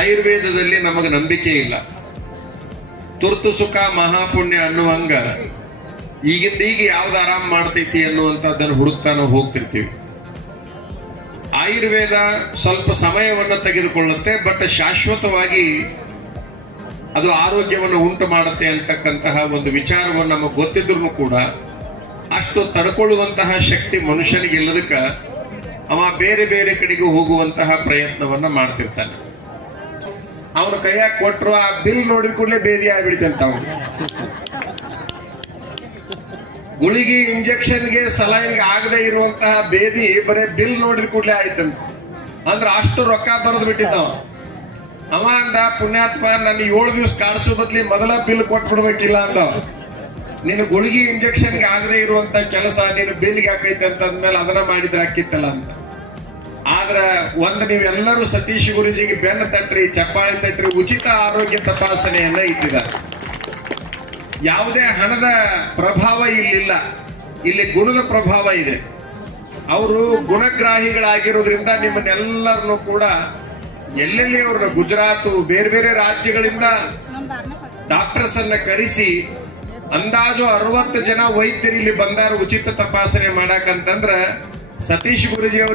ಆಯುರ್ವೇದದಲ್ಲಿ ನಮಗೆ ನಂಬಿಕೆ ಇಲ್ಲ. ತುರ್ತು ಸುಖ ಮಹಾಪುಣ್ಯ ಅನ್ನುವಂಗ ಈಗಿಂದ ಈಗ ಯಾವ್ದು ಆರಾಮ್ ಮಾಡ್ತೈತಿ ಅನ್ನುವಂಥದ್ದನ್ನು ಹುಡುಕ್ತಾ ನಾವು ಹೋಗ್ತಿರ್ತೀವಿ. ಆಯುರ್ವೇದ ಸ್ವಲ್ಪ ಸಮಯವನ್ನು ತೆಗೆದುಕೊಳ್ಳುತ್ತೆ, ಬಟ್ ಶಾಶ್ವತವಾಗಿ ಅದು ಆರೋಗ್ಯವನ್ನು ಉಂಟು ಮಾಡುತ್ತೆ ಅಂತಕ್ಕಂತಹ ಒಂದು ವಿಚಾರವನ್ನು ನಮಗೆ ಗೊತ್ತಿದ್ರು ಕೂಡ ಅಷ್ಟು ತಡ್ಕೊಳ್ಳುವಂತಹ ಶಕ್ತಿ ಮನುಷ್ಯನಿಗೆ ಇಲ್ಲದಕ್ಕ ಅವ ಬೇರೆ ಬೇರೆ ಕಡೆಗೂ ಹೋಗುವಂತಹ ಪ್ರಯತ್ನವನ್ನ ಮಾಡ್ತಿರ್ತಾನೆ. ಅವನ ಕೈಯಾಗ ಕೊಟ್ಟರು ಆ ಬಿಲ್ ನೋಡಿದ ಕೂಡಲೇ ಬೇದಿ ಆಗ್ಬಿಡ್ತಂತ. ಅವನು ಗುಳಿಗೆ ಇಂಜೆಕ್ಷನ್ಗೆ ಸಲೈನ್ಗೆ ಆಗದೆ ಇರುವಂತಹ ಬೇದಿ ಬರೇ ಬಿಲ್ ನೋಡಿದ ಕೂಡಲೇ ಆಯ್ತಂತ. ಅಂದ್ರ ಅಷ್ಟು ರೊಕ್ಕ ಬರೆದು ಬಿಟ್ಟಿದ್ದಾವ. ಅವ ಅಂದ, ಪುಣ್ಯಾತ್ಮ ನನ್ನ 7 ದಿವಸ ಕಾಡಿಸೋ ಬದ್ಲಿ ಮೊದಲ ಬಿಲ್ ಕೊಟ್ಬಿಡ್ಬೇಕಿಲ್ಲ ಅಂದ. ನೀನು ಗುಳಿಗೆ ಇಂಜೆಕ್ಷನ್ಗೆ ಆಗದೆ ಇರುವಂತ ಕೆಲಸ ನೀನು ಬಿಲ್ಗೆ ಹಾಕೈತೆ ಅಂತಂದ್ಮೇಲೆ ಅದನ್ನ ಮಾಡಿದ್ರೆ ಹಾಕಿತ್ತಲ್ಲ ಅಂತ. ಆದ್ರ ನೀವೆಲ್ಲರೂ ಸತೀಶ್ ಗುರುಜಿಗೆ ಬೆನ್ನ ತಟ್ರಿ, ಚಪ್ಪಾಳೆ ತಟ್ರಿ, ಉಚಿತ ಆರೋಗ್ಯ ತಪಾಸಣೆಯನ್ನ ಇಟ್ಟಿದ್ದಾರೆ. ಯಾವುದೇ ಹಣದ ಪ್ರಭಾವ ಇಲ್ಲಿಲ್ಲ, ಇಲ್ಲಿ ಗುಣದ ಪ್ರಭಾವ ಇದೆ. ಅವರು ಗುಣಗ್ರಾಹಿಗಳಾಗಿರೋದ್ರಿಂದ ನಿಮ್ಮನ್ನೆಲ್ಲರನ್ನು ಕೂಡ ಎಲ್ಲೆಲ್ಲಿ ಅವ್ರನ್ನ ಗುಜರಾತ್ ಬೇರೆ ಬೇರೆ ರಾಜ್ಯಗಳಿಂದ ಡಾಕ್ಟರ್ಸ್ ಅನ್ನ ಕರೆಸಿ ಅಂದಾಜು 60 ಜನ ವೈದ್ಯರು ಇಲ್ಲಿ ಬಂದಾರ ಉಚಿತ ತಪಾಸಣೆ ಮಾಡಾಕಂತಂದ್ರ ಸತೀಶ್ ಗುರುಜಿ ಅವರು